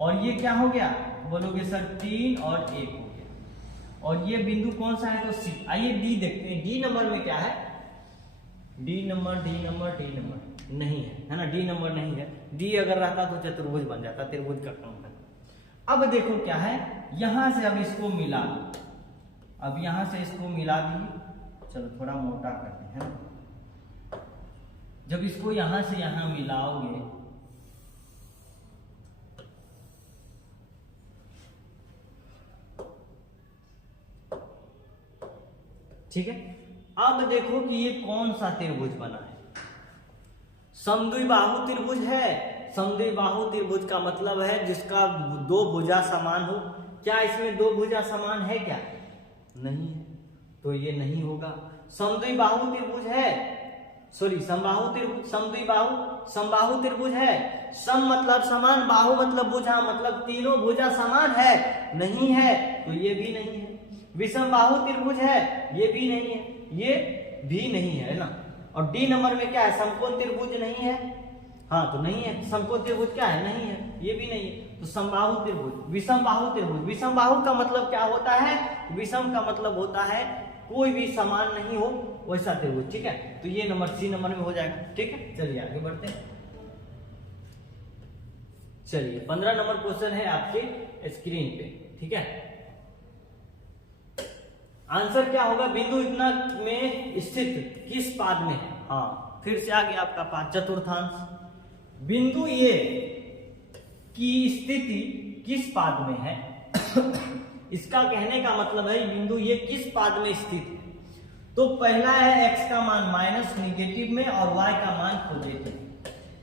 और ये क्या हो गया बोलोगे सर 3 और 1 हो गया। और ये बिंदु कौन सा है तो सी। आइए डी देखते हैं, डी नंबर में क्या है, डी नंबर नहीं है ना, डी नंबर नहीं है। डी अगर रहता तो चतुर्भुज बन जाता, त्रिभुज का काम करता। अब देखो क्या है, यहां से अब इसको मिला दो, अब यहां से इसको मिला दिए, चलो थोड़ा मोटा करते हैं ना। जब इसको यहां से यहां मिलाओगे, ठीक है, अब देखो कि ये कौन सा त्रिभुज बना है, समद्विबाहु त्रिभुज है। समद्विबाहु त्रिभुज का मतलब है जिसका 2 भुजा समान हो। क्या इसमें 2 भुजा समान है क्या, नहीं है, तो ये नहीं होगा। समद्विबाहु त्रिभुज है, सॉरी समबाहु त्रिभुज, समबाहु त्रिभुज है। सम मतलब समान, बाहु मतलब भुजा, मतलब तीनों भुजा समान है, नहीं है, तो ये भी नहीं है। विषमबाहु त्रिभुज है, ये भी नहीं है, ये भी नहीं है ना। और डी नंबर में क्या है, समकोण त्रिभुज नहीं है, हाँ तो नहीं है। समकोण त्रिभुज क्या है, नहीं है, ये भी नहीं है। तो समबाहु त्रिभुज, विषम बाहु त्रिभुज। विषम बाहु का मतलब क्या होता है, विषम का मतलब होता है कोई भी समान नहीं हो वैसा त्रिभुज, ठीक है। तो ये नंबर सी नंबर में हो जाएगा, ठीक है। चलिए आगे बढ़ते हैं। चलिए 15 नंबर क्वेश्चन है आपके स्क्रीन पे, ठीक है। आंसर क्या होगा, बिंदु इतना में स्थित किस पाद में है। हाँ फिर से आ गया आपका पाद, चतुर्थांश। बिंदु ये की स्थिति किस पाद में है इसका कहने का मतलब है बिंदु ये किस पाद में स्थित है। तो पहला है x का मान माइनस निगेटिव में और y का मान पॉजिटिव।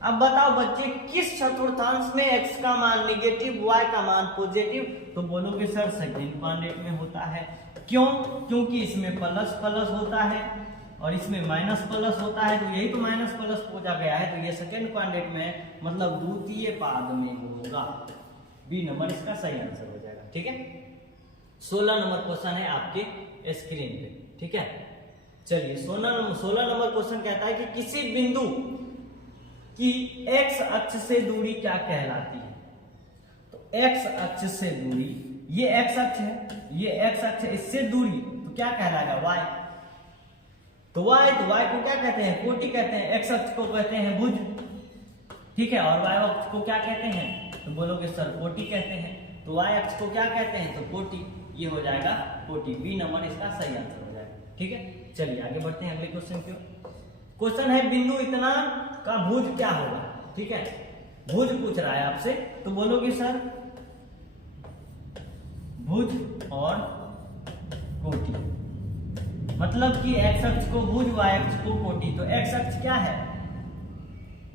अब बताओ बच्चे किस चतुर्थांश में x का मान निगेटिव y का मान पॉजिटिव। तो बोलोगे सर सेकंड क्वाड्रेंट में होता है। क्यों, क्योंकि इसमें प्लस प्लस होता है और इसमें माइनस प्लस होता है, तो यही तो माइनस प्लस पूछा गया है। तो ये सेकंड क्वाड्रेंट में मतलब द्वितीय पाद में होगा। बी नंबर इसका सही आंसर हो जाएगा, ठीक है। 16 नंबर क्वेश्चन है आपके स्क्रीन पे, ठीक है। चलिए 16 नंबर क्वेश्चन कहता है कि किसी बिंदु की x अक्ष से दूरी क्या कहलाती है। तो x अक्ष से दूरी, ये x अक्ष है, ये x अक्ष है, इससे दूरी तो क्या कहलाएगा, y। तो y को क्या कहते हैं, कोटि कहते हैं। x अक्ष को कहते हैं भुज, ठीक है। और y अक्ष को क्या कहते हैं, तो बोलोगे सर कोटि कहते हैं। तो y अक्ष को क्या कहते हैं, तो कोटि। ये हो जाएगा कोटि, बी नंबर इसका सही आंसर हो जाएगा, ठीक है। चलिए आगे बढ़ते हैं अगले क्वेश्चन की। क्वेश्चन है बिंदु इतना का भुज क्या होगा, ठीक है। भुज पूछ रहा है आपसे, तो बोलोगे सर भुज और कोटि, मतलब कि x अक्ष को भुज y अक्ष को कोटि। तो x अक्ष क्या है,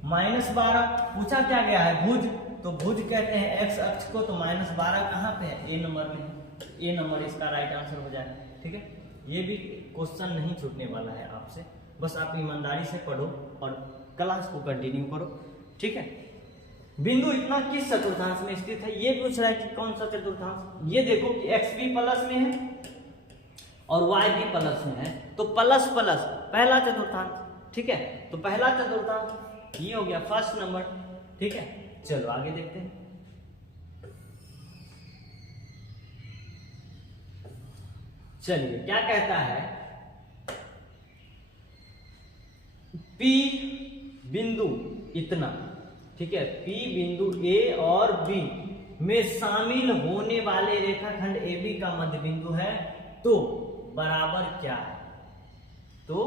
-12 पूछा क्या गया है, भुज। तो भुज कहते हैं x अक्ष को, तो -12 कहाँ पे है, ए नंबर में है। ए नंबर इसका राइट आंसर हो जाएगा, ठीक है। ये भी क्वेश्चन नहीं छूटने वाला है आपसे, बस आप ईमानदारी से पढ़ो और क्लास को कंटिन्यू करो, ठीक है। बिंदु इतना किस चतुर्थांश में स्थित है, ये पूछ रहा है कि कौन सा चतुर्थांश। ये देखो कि x भी प्लस में है और y भी प्लस में है, तो प्लस प्लस पहला चतुर्थांश, ठीक है। तो पहला चतुर्थांश ये हो गया फर्स्ट नंबर, ठीक है। चलो आगे देखते हैं। चलिए क्या कहता है, P बिंदु इतना, ठीक है। P बिंदु A और B में शामिल होने वाले रेखाखंड AB का मध्य बिंदु है, तो बराबर क्या है, तो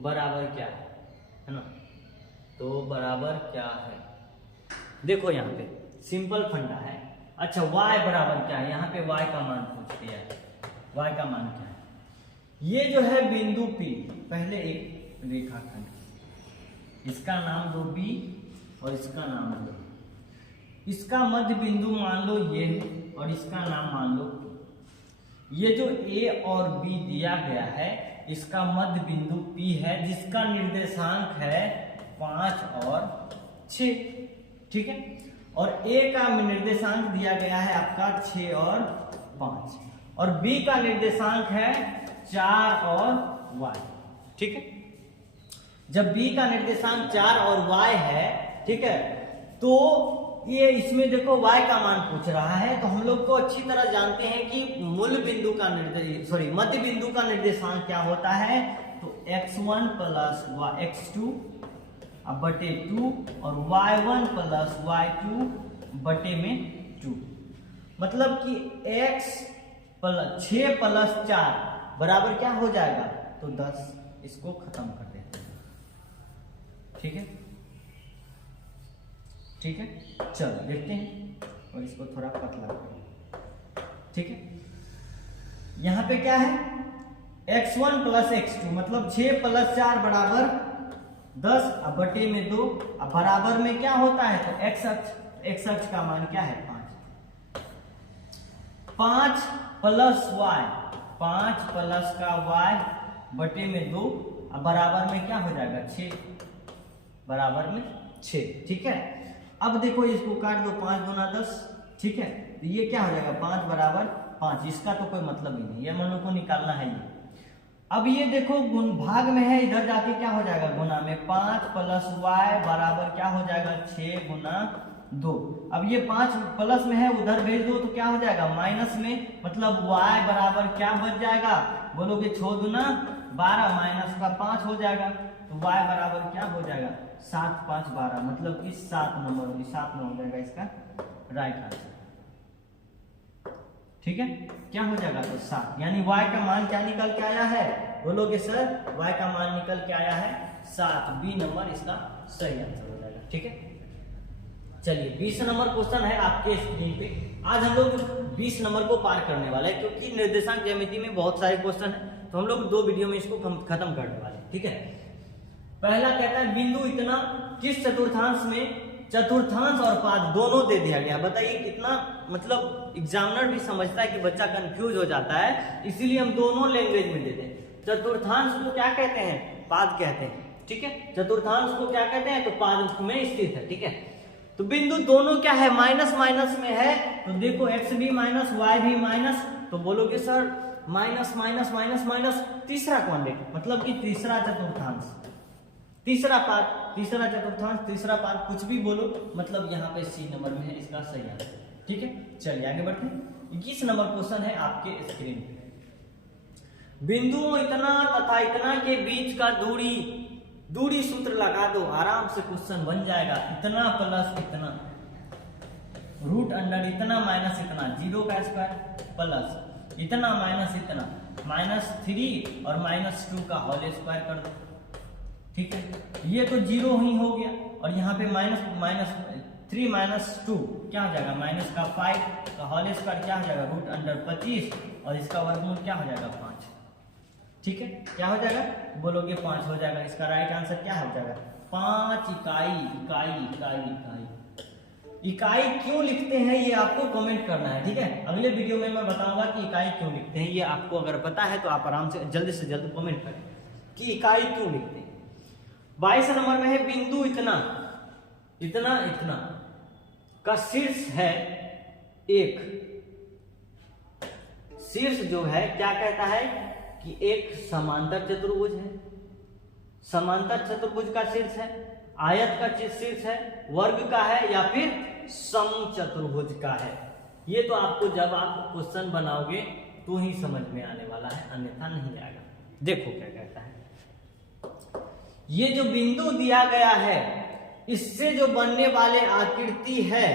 बराबर क्या है ना। तो बराबर क्या है, देखो यहाँ पे सिंपल फंडा है। अच्छा y बराबर क्या है, यहाँ पे y का मान पूछ दिया है। y का मान क्या है, ये जो है बिंदु P, पहले एक रेखाखंड, इसका नाम दो B और इसका नाम दो, इसका मध्य बिंदु मान लो ये और इसका नाम मान लो P। ये जो A और B दिया गया है, इसका मध्य बिंदु P है, जिसका निर्देशांक है 5 और 6, ठीक है। और A का निर्देशांक दिया गया है आपका 6 और 5, और B का निर्देशांक है 4 और Y, ठीक है। जब B का निर्देशांक 4 और Y है, ठीक है, तो ये इसमें देखो y का मान पूछ रहा है। तो हम लोग को अच्छी तरह जानते हैं कि मूल बिंदु का मध्य बिंदु का निर्देशांक क्या होता है, तो x1 प्लस x2 बटे 2 और y1 प्लस y2 बटे में 2, मतलब कि x 6 प्लस 4 बराबर क्या हो जाएगा, तो 10। इसको खत्म कर देते हैं, ठीक है, ठीक है। चलो देखते हैं और इसको थोड़ा पतला करें, ठीक है। यहाँ पे क्या है, x1 प्लस x2 मतलब 6 प्लस 4 बराबर 10 अब बटे में 2, अब बराबर में क्या होता है, तो x अक्ष का मान क्या है 5 प्लस y, 5 प्लस का y बटे में 2, अब बराबर में क्या हो जाएगा 6, बराबर में 6, ठीक है। अब देखो इसको काट दो, 5 दूना 10, ठीक है। तो ये क्या हो जाएगा 5 बराबर 5, इसका तो कोई मतलब ही नहीं, ये हम लोग को निकालना है ये। अब ये देखो गुण भाग में है, इधर जाके क्या हो जाएगा गुना में, 5 प्लस वाई बराबर क्या हो जाएगा 6 गुना 2। अब ये 5 प्लस में है, उधर भेज दो तो क्या हो जाएगा माइनस में, मतलब y बराबर क्या बच जाएगा, बोलोगे 6 दूना 12 माइनस का 5 हो जाएगा, तो y बराबर क्या हो जाएगा 7 5 12, मतलब कि 7 नंबर होगी, 7 में हो जाएगा इसका राइट आंसर। ठीक है, क्या हो जाएगा तो 7, यानी y का मान क्या निकल के आया है, बोलोगे सर y का मान निकल के आया है 7, बी नंबर इसका सही आंसर हो जाएगा। ठीक है, चलिए 20 नंबर क्वेश्चन है आपके स्क्रीन पे। आज हम लोग 20 नंबर को पार करने वाले हैं, क्योंकि निर्देशांक ज्यामिति में बहुत सारे क्वेश्चन हैं, तो हम लोग 2 वीडियो में इसको खत्म करने वाले हैं। ठीक है, पहला कहता है बिंदु इतना किस चतुर्थांश में चतुर्थांश और पाद दोनों दे दिया गया। बताइए कितना, मतलब एग्जामिनर भी समझता है कि बच्चा कंफ्यूज हो जाता है, इसीलिए हम दोनों लैंग्वेज में देते हैं। चतुर्थांश को क्या कहते हैं, पाद कहते हैं। ठीक है, चतुर्थांश को क्या कहते हैं, तो पाद में स्थित है। ठीक है, तो बिंदु दोनों क्या है, माइनस माइनस में है, तो देखो x भी माइनस y भी माइनस, तो बोलोगे sir minus minus minus minus, तीसरा क्वाड्रेंट मतलब कि तीसरा चतुर्थांश, तीसरा पाद, तीसरा चतुर्थांश, तीसरा पाद, कुछ भी बोलो, मतलब यहाँ पे सी नंबर में है इसका सही आंसर। ठीक है, चलिए आगे बढ़ते हैं। 21 नंबर क्वेश्चन है आपके स्क्रीन पे। बिंदुओं इतना तथा इतना के बीच का दूरी सूत्र लगा दो, आराम से क्वेश्चन बन जाएगा। इतना प्लस इतना, रूट अंडर इतना माइनस इतना, 0 का स्क्वायर प्लस इतना माइनस इतना, -3 और -2 का होल स्क्वायर कर दो। ठीक है, ये तो 0 ही हो गया, और यहाँ पे -3 -2 क्या हो जाएगा, -5 का होल स्क्वायर क्या हो जाएगा, रूट अंडर 25, और इसका वर्गमूल क्या हो जाएगा 5। ठीक है, क्या हो जाएगा, बोलोगे 5 हो जाएगा। इसका राइट आंसर क्या हो जाएगा 5 इकाई। इकाई इकाई इकाई इकाई क्यों लिखते हैं ये आपको कमेंट करना है। ठीक है, अगले वीडियो में मैं बताऊंगा कि इकाई क्यों लिखते हैं, ये आपको अगर पता है तो आप आराम से जल्द कमेंट करें कि इकाई क्यों लिखते हैं। 22 नंबर में है बिंदु इतना इतना इतना का शीर्ष है एक, शीर्ष जो है क्या कहता है कि एक समांतर चतुर्भुज है, समांतर चतुर्भुज का शीर्ष है, आयत का शीर्ष है, वर्ग का है, या फिर समचतुर्भुज का है। ये तो आपको जब आप क्वेश्चन बनाओगे तो ही समझ में आने वाला है, अन्यथा नहीं आएगा। देखो क्या कहता है, ये जो बिंदु दिया गया है इससे जो बनने वाले आकृति है,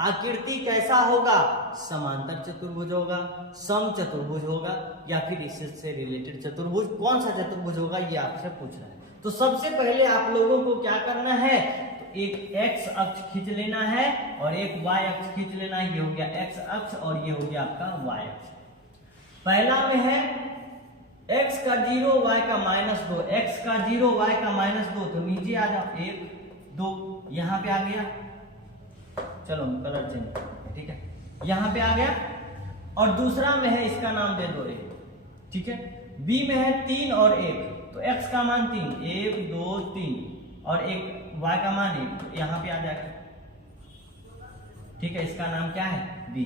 आकृति कैसा होगा, समांतर चतुर्भुज होगा, समचतुर्भुज होगा, या फिर इससे रिलेटेड चतुर्भुज, कौन सा चतुर्भुज होगा ये आपसे पूछ रहा है। तो सबसे पहले आप लोगों को क्या करना है, तो एक x अक्ष खींच लेना है और एक y अक्ष खींच लेना है। ये हो गया x अक्ष और ये हो गया आपका y अक्ष। पहला में है x का 0 y का -2, x का 0 y का -2, तो नीचे आ जाओ 1 2, यहाँ पे आ गया, चलो कलर चेंज, ठीक है, यहाँ पे आ गया। और दूसरा में है, इसका नाम दे दो 1, ठीक है। b में है 3 और 1, तो x का मान 3, 1 2 3, और एक y का मान 1, तो यहाँ पे आ जाएगा, ठीक है। इसका नाम क्या है, b।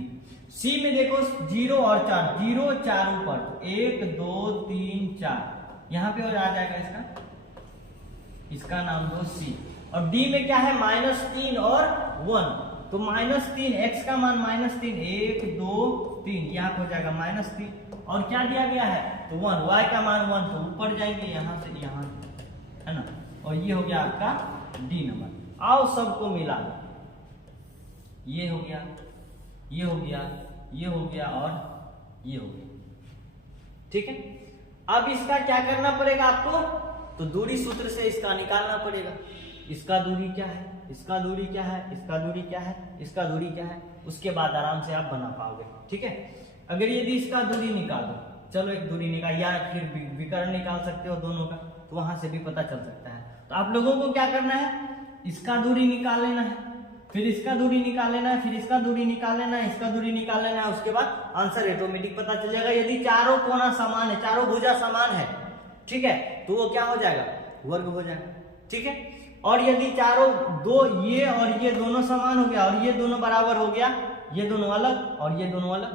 c में देखो 0 और 4, 0 4 ऊपर, 1 2 3 4, यहाँ पे और आ जाएगा इसका नाम दो c। और d में क्या है, -3 और 1, तो -3, x का मान -3, 1 2 3, यहाँ पे हो जाएगा -3, और क्या दिया गया है, तो 1, y का मान 1, तो ऊपर जाएंगे यहाँ से यहाँ, है ना। और ये हो गया आपका d नंबर। आओ सबको मिला दो, ये हो गया, ये हो गया, ये हो गया और ये हो गया, ठीक है। अब इसका क्या करना पड़ेगा आपको, तो दूरी सूत्र से इसका निकालना पड़ेगा। इसका दूरी क्या है, इसका दूरी क्या है, इसका दूरी क्या है, इसका दूरी क्या है, उसके बाद आराम से आप बना पाओगे, ठीक है। अगर यदि इसका दूरी निकालो, चलो एक दूरी निकाल, या फिर विकर्ण निकाल सकते हो दोनों का, तो वहां से भी पता चल सकता है। तो आप लोगों को क्या करना है, इसका दूरी निकाल लेना है, फिर इसका दूरी निकाल लेना है, फिर इसका दूरी निकाल लेना है, इसका दूरी निकाल लेना है, उसके बाद आंसर ऑटोमेटिक पता चल जाएगा। यदि चारों कोना समान है, चारों भुजा समान है, ठीक है, तो वो क्या हो जाएगा, वर्ग हो जाएगा, ठीक है। और यदि चारों दो, ये और ये दोनों समान हो गया और ये दोनों बराबर हो गया, ये दोनों अलग और ये दोनों अलग,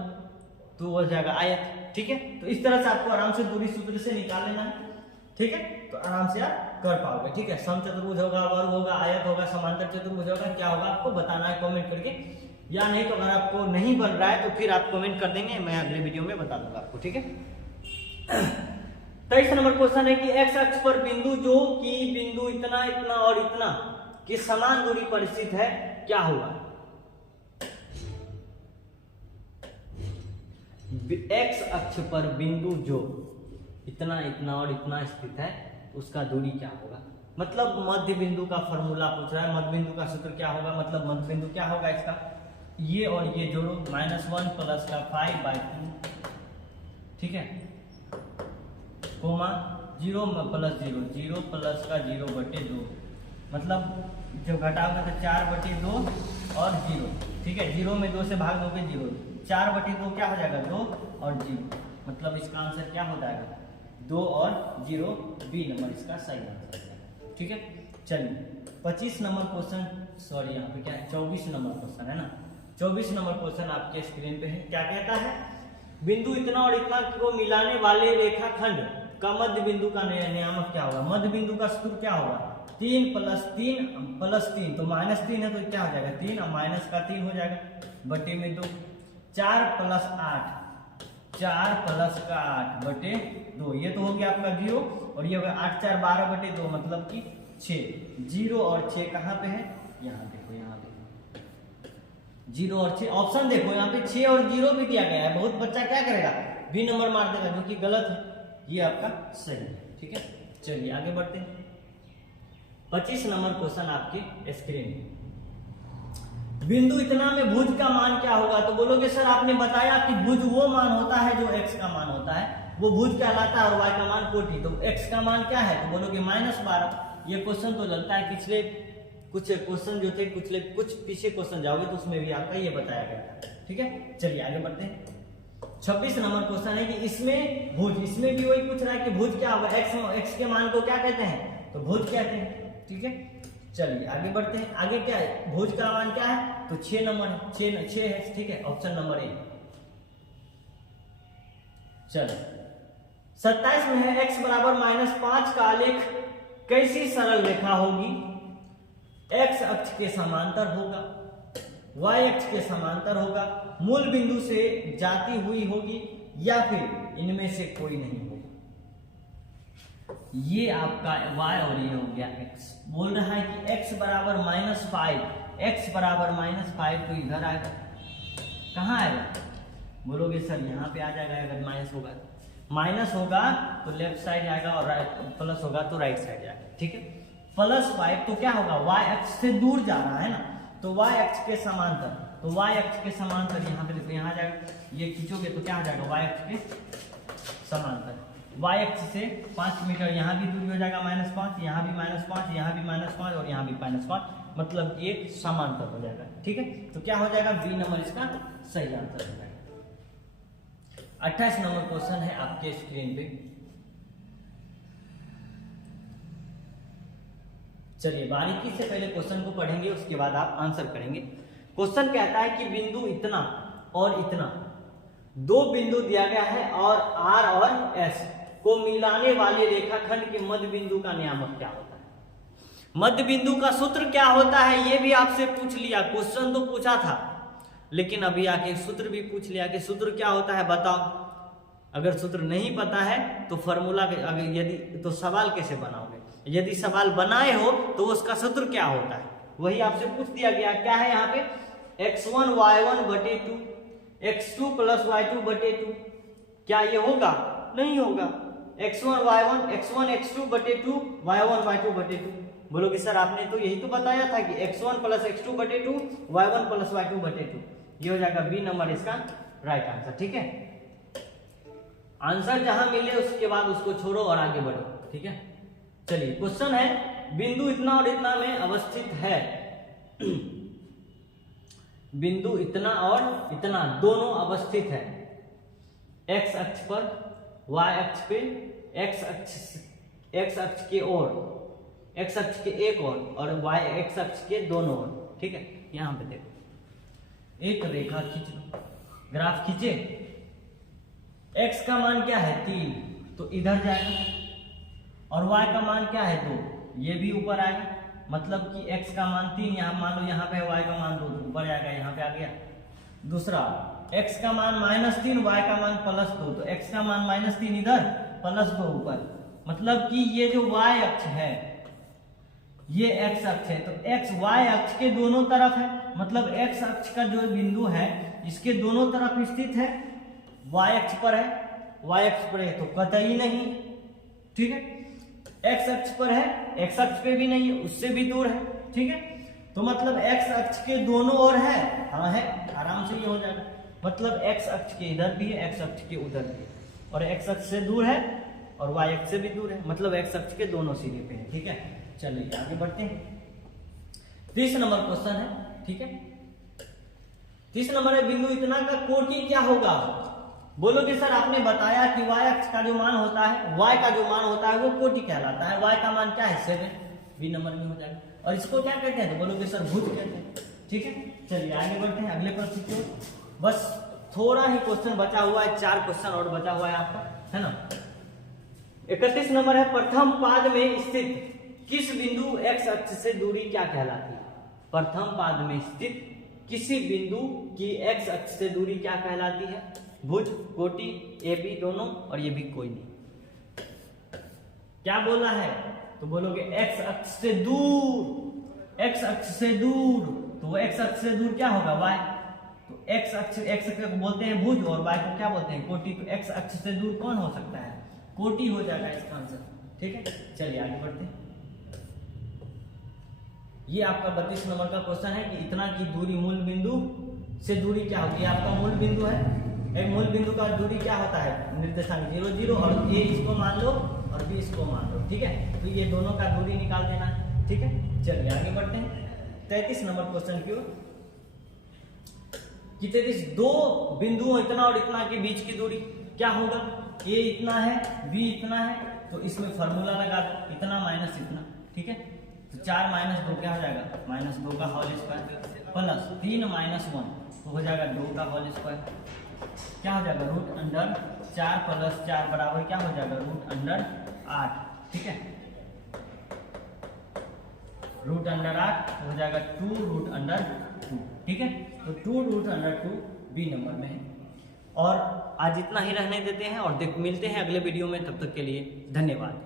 तो हो जाएगा आयत। ठीक है। तो इस तरह से आपको आराम से दूरी सूत्र से निकाल लेना है, ठीक है। तो आराम से आप कर पाओगे, ठीक है। समचतुर्भुज होगा, वर्ग होगा, आयत होगा, समांतर चतुर्भुज होगा, क्या होगा आपको बताना है कमेंट करके, या नहीं तो अगर आपको नहीं बन रहा है तो फिर आप कमेंट कर देंगे, मैं अगले वीडियो में बता दूंगा आपको, ठीक है। 23 नंबर क्वेश्चन है कि एक्स अक्ष पर बिंदु जो कि बिंदु इतना इतना और इतना की समान दूरी पर स्थित है, क्या होगा। एक्स अक्ष पर बिंदु जो इतना इतना और इतना स्थित है उसका दूरी क्या होगा। मतलब मध्य बिंदु का फॉर्मूला पूछ रहा है, मध्य बिंदु का सूत्र क्या होगा, मतलब मध्य बिंदु क्या होगा इसका, ये और ये जोड़ो, -1 प्लस का 5/2, ठीक है, कोमा 0 प्लस 0, 0 प्लस का 0/2, मतलब जब घटाओगे तो 4/2 और 0, ठीक है। 0 में 2 से भाग दोगे 0, 4/2 क्या हो जाएगा 2 और 0, मतलब इसका आंसर क्या हो जाएगा 2 और 0, बी नंबर इसका सही आंसर है, ठीक है। चलिए 25 नंबर क्वेश्चन, सॉरी यहाँ पे क्या है 24 नंबर क्वेश्चन है ना। 24 नंबर क्वेश्चन आपके स्क्रीन पे है, क्या कहता है, बिंदु इतना और इतना को मिलाने वाले रेखाखंड का मध्य बिंदु का नियामक क्या होगा। मध्य बिंदु का सूत्र क्या होगा, 3 + 3 + 3, तो -3 है तो क्या हो जाएगा 3 और माइनस का 3 हो जाएगा, बटे में 2, 4 + 8, 4 + का 8/2, ये तो हो गया आपका 0, और ये होगा 8 4 12/2, मतलब कि 6, 0 और 6 कहाँ पे है, यहाँ देखो, यहाँ पे 0 और 6, ऑप्शन देखो यहाँ पे 6 और 0 भी दिया गया है। बहुत बच्चा क्या करेगा, बी नंबर मार देगा, जो कि गलत है, ये आपका सही है, ठीक है। चलिए आगे बढ़ते हैं। 25 नंबर क्वेश्चन आपके स्क्रीन में, बिंदु इतना में भुज का मान क्या होगा। तो बोलोगे सर आपने बताया कि भुज वो मान होता है जो x का मान होता है, वो भुज कहलाता है, और y का मान 40, तो x का मान क्या है, तो बोलोगे -12। ये क्वेश्चन तो लगता है पिछले कुछ क्वेश्चन जो थे, कुछ पीछे क्वेश्चन जाओगे तो उसमें भी आपका ये बताया गया था, ठीक है। चलिए आगे बढ़ते हैं। 26 नंबर क्वेश्चन है कि इसमें भुज, इसमें भी वही पूछ रहा है कि भुज क्या होगा, x के मान को क्या कहते हैं, तो भुज कहते हैं, ठीक है। चलिए आगे बढ़ते हैं। आगे क्या है, भुज का मान क्या है, तो 6 नंबर, 6 है, ठीक है, ऑप्शन नंबर ए। चलो 27 में है, x बराबर -5 का आलेख कैसी सरल रेखा होगी, x अक्ष के समांतर होगा, y अक्ष के समांतर होगा, मूल बिंदु से जाती हुई होगी, या फिर इनमें से कोई नहीं होगा। ये आपका y और ये हो गया x। बोल रहा है कि x बराबर -5, x बराबर -5, तो इधर आएगा, कहाँ आएगा, बोलोगे सर यहाँ पे आ जाएगा, अगर माइनस होगा तो लेफ्ट साइड आएगा, और प्लस होगा तो राइट साइड आएगा, ठीक है। +5 तो क्या होगा, y अक्ष से दूर जा रहा है ना, तो y अक्ष के समांतर, तो y अक्ष के समांतर यहाँ पे देखो, यहाँ आ जाएगा, ये खींचोगे तो क्या आ जाएगा, y अक्ष के समांतर, y अक्ष से 5 मीटर यहाँ भी दूरी हो जाएगा -5, यहाँ भी -5, यहाँ भी -5 और यहाँ भी -5, मतलब कि एक समांतर हो जाएगा, ठीक है। तो क्या हो जाएगा, बी नंबर इसका सही आंसर हो जाएगा। 28 नंबर क्वेश्चन है आपके स्क्रीन पे। चलिए बारीकी से पहले क्वेश्चन को पढ़ेंगे, उसके बाद आप आंसर करेंगे। क्वेश्चन कहता है कि बिंदु इतना और इतना, दो बिंदु दिया गया है, और R और S को मिलाने वाले रेखाखंड के मध्य बिंदु का नियामक क्या होता है। मध्य बिंदु का सूत्र क्या होता है, ये भी आपसे पूछ लिया, क्वेश्चन तो पूछा था, लेकिन अभी आके सूत्र भी पूछ लिया कि सूत्र क्या होता है बताओ। अगर सूत्र नहीं पता है तो फॉर्मूला, अगर यदि तो सवाल कैसे बनाओगे, यदि सवाल बनाए हो तो उसका सूत्र क्या होता है, वही आपसे पूछ दिया गया। क्या है यहाँ पे, x1 y1/2, x2 + y2/2, क्या ये होगा, नहीं होगा। x1 y1, x1 x2/2, y1 y2/2, बोलोगे सर आपने तो यही तो बताया था कि x1 + x2/2, y1 + y2/2, ये हो जाएगा बी नंबर इसका राइट आंसर, ठीक है। आंसर जहां मिले उसके बाद उसको छोड़ो और आगे बढ़ो, ठीक है। चलिए क्वेश्चन है, बिंदु इतना और इतना में अवस्थित है, बिंदु इतना और इतना दोनों अवस्थित है, x अक्ष पर, y अक्ष पे, x अक्ष के ओर, x अक्ष के एक और y x अक्ष के दोनों ओर, ठीक है। यहां पे देखो, एक रेखा खींच लो, ग्राफ खींचे, x का मान क्या है 3, तो इधर जाएगा, और y का मान क्या है 2, ये भी ऊपर आएगा। मतलब कि x का मान 3, यहाँ मान लो यहाँ पे y का मान 2, तो ऊपर आएगा, यहाँ पे आ गया। दूसरा x का मान -3, y का मान +2, तो x का मान -3 इधर, +2 ऊपर। मतलब कि ये जो y अक्ष है, ये x अक्ष है, तो x y अक्ष के दोनों तरफ है। मतलब x अक्ष का जो बिंदु है इसके दोनों तरफ स्थित है, y अक्ष पर है, y अक्ष पर है तो कतई नहीं, ठीक है। x अक्ष पर है, x अक्ष पे भी नहीं है, उससे भी दूर है, ठीक है। तो मतलब x अक्ष के दोनों ओर है, हाँ है, आराम से ये हो जाएगा। मतलब x अक्ष के इधर भी है, x अक्ष के उधर भी है, और x अक्ष से दूर है और y अक्ष से भी दूर है, मतलब x अक्ष के दोनों सिरे पे है, ठीक है। चलिए आगे बढ़ते हैं। 30 नंबर क्वेश्चन है, ठीक है। 30 नंबर है, बिंदु इतना का कोटि क्या होगा? बोलोगे सर आपने बताया कि y अक्ष का जो मान होता है, y का जो मान होता है वो कोटि कहलाता है, y का मान क्या है 7, बी नंबर में हो जाएगा। और इसको क्या कहते हैं? तो बोलोगे सर भुज कहते हैं, ठीक है। चलिए आगे बढ़ते हैं अगले प्रश्न की ओर। बस थोड़ा ही क्वेश्चन बचा हुआ है, 4 क्वेश्चन और बचा हुआ है आपका, है ना। 31 नंबर है, प्रथम पाद में स्थित किस बिंदु x अक्ष से दूरी क्या कहलाती है? प्रथम पाद में स्थित किसी बिंदु की x अक्ष से दूरी क्या कहलाती है? भुज, कोटि, ए बी दोनों, और ये भी कोई नहीं। क्या बोला है? तो बोलोगे x अक्ष से दूर, x अक्ष से दूर, तो वो x अक्ष से दूर क्या होगा? y। तो x अक्ष को बोलते हैं भुज और y को क्या बोलते हैं? कोटि। तो x अक्ष से दूर कौन हो सकता है? कोटि हो जाएगा इसका आंसर, ठीक है। चलिए आगे बढ़ते हैं। ये आपका 32 नंबर का क्वेश्चन है कि इतना की दूरी मूल बिंदु से दूरी क्या होगी? आपका मूल बिंदु है, एक मूल बिंदु का दूरी क्या होता है? निर्देशांक 0 0, और a इसको मान लो और b इसको मान लो, ठीक है। तो ये दोनों का दूरी निकाल देना है, ठीक है। चलिए आगे बढ़ते हैं 33 नंबर क्वेश्चन की ओर। कि 33 दो बिंदुओं इतना और इतना के बीच की दूरी क्या होगा? a इतना है, b इतना है, तो इसमें फॉर्मूला लगा दो, इतना माइनस इतना, ठीक है। तो 4 - 2 क्या हो जाएगा? -2 का होल स्क्वायर प्लस 3 - 1 तो हो जाएगा 2 का होल स्क्वायर, क्या हो जाएगा? √4 + 4 बराबर क्या हो जाएगा? √8, ठीक है। √8 हो जाएगा 2√2, ठीक है। तो 2√2 बी नंबर में है। और आज इतना ही रहने देते हैं और मिलते हैं अगले वीडियो में, तब तक के लिए धन्यवाद।